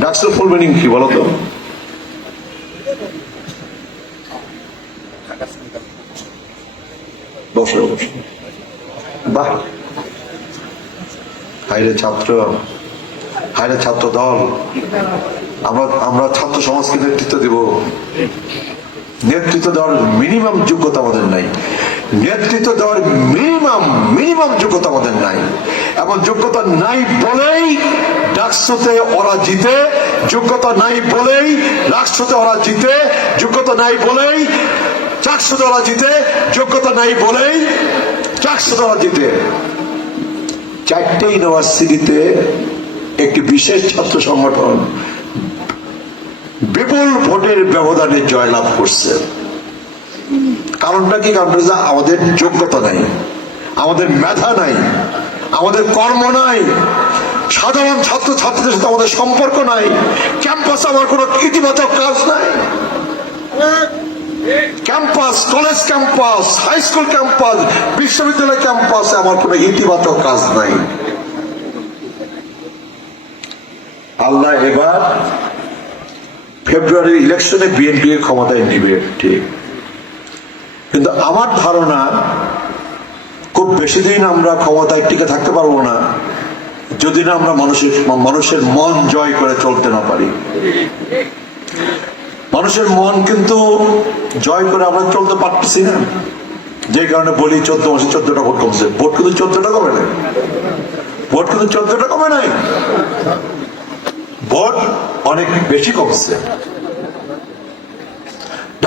ডাক্সের full meaning কি বলো তো? বসো বসো। বাহ। হাইরে ছাত্র। হাইরে ছাত্র দল। আমরা আমরা ছাত্র সমাজকে নেতৃত্ব দিব। নেতৃত্ব দেওয়ার মিনিমাম যোগ্যতা আমাদের নাই। নেতৃত্ব দেওয়ার মিনিমাম মিনিমাম যোগ্যতা আমাদের নাই। এবং যোগ্যতা নাই বলেই ডাকসুতে ওরা জিতে, যোগ্যতা নাই বলেই রাষ্ট্রতে ওরা জিতে, যোগ্যতা নাই বলেই চাকসুতে ওরা জিতে, যোগ্যতা নাই বলেই চাকসুতে ওরা জিতে। চারটে ইউনিভার্সিটিতে একটি বিশেষ ছাত্র সংগঠন বিপুল ভোটের ব্যবধানে জয়লাভ করছে। কারণটা কি? হচ্ছে আমাদের যোগ্যতা নাই। আমাদের মেধা নাই। আমাদের কর্ম নাই। সাধারণ ছাত্র ছাত্রীদের সাথে আমাদের সম্পর্ক নাই। ক্যাম্পাসে আমার কোনো ইতিবাচক কাজ নাই। Campus, college campus, high school campus, বিশ্ববিদ্যালয় ক্যাম্পাসে আমার কোনো ইতিবাচক কাজ নাই। আল্লাহ এবার ফেব্রুয়ারি ইলেকশনে বিএনপি ক্ষমতায় নিবে, ঠিক। কিন্তু আমার ধারণা খুব বেশি দিন আমরা ক্ষমতায় টিকে থাকতে পারব না, যদি না আমরা মানুষের মানুষের মন জয় করে চলতে না পারি। মানুষের মন কিন্তু জয় করে আমরা চলতে পারতেছি না। যে কারণে বলি চোদ্দ মাসে চোদ্দটা ভোট কমছে। ভোট কিন্তু চোদ্দটা কমে নাই। ভোট কিন্তু চোদ্দটা কমে নাই। ভোট অনেক বেশি কমছে।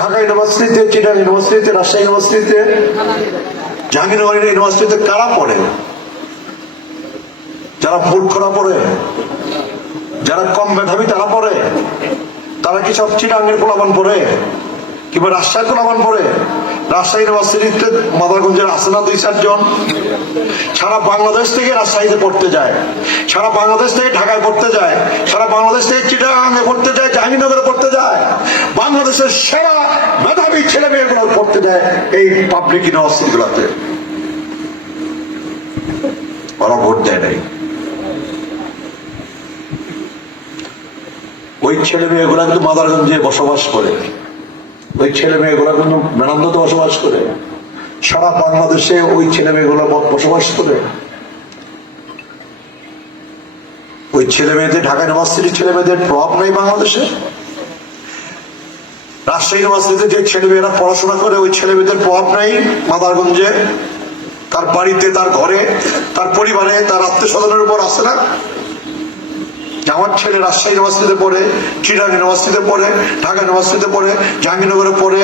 ঢাকা ইউনিভার্সিটিতে চিটাং ইউনিভার্সিটিতে, রাজশাহী ইউনিভার্সিটিতে, জাহাঙ্গীরনগর ইউনিভার্সিটিতে কারা পড়ে? যারা মূর্খরা পড়ে, যারা কম মেধাবী তারা পড়ে, তারা কি সব চিটাঙ্গের পোলাবান পড়ে? কিংবা রাজশাহী পোলাবান পড়ে? রাজশাহী ইউনিভার্সিটিতে মাদারগঞ্জের আছে দুই চারজন। সারা বাংলাদেশ থেকে রাজশাহীতে পড়তে যায়। সারা বাংলাদেশ থেকে ঢাকায় পড়তে যায়। সারা বাংলাদেশ থেকে চিটাগাঙে পড়তে যায়, জাহাঙ্গীরনগরে পড়তে যায়। বাংলাদেশের সেরা মেধাবী ছেলে মেয়েগুলো পড়তে যায় এই পাবলিক ইউনিভার্সিটি গুলোতে ওরা ভোট দেয় নাই। ওই ছেলে মেয়েগুলা কিন্তু মাদারগঞ্জে বসবাস করে ওই ছেলে মেয়েগুলা কিন্তু মেনান্দতে বসবাস করে। সারা বাংলাদেশে ওই ছেলে মেয়েগুলো বসবাস করে। ওই ছেলে মেয়েদের ঢাকা ইউনিভার্সিটির ছেলে মেয়েদের প্রভাব নেই বাংলাদেশে। রাজশাহী ইউনিভার্সিটিতে যে ছেলে মেয়েরা পড়াশোনা করে, ওই ছেলে মেয়েদের প্রভাব নেই মাদারগঞ্জে তার বাড়িতে, তার ঘরে, তার পরিবারে, তার আত্মীয় স্বজনের উপর আসে না? আমার ছেলে রাজশাহী ইউনিভার্সিটিতে পড়ে চিরাং ইউনিভার্সিটিতে পড়ে ঢাকা ইউনিভার্সিটিতে পড়ে জাহাঙ্গীরনগরে পড়ে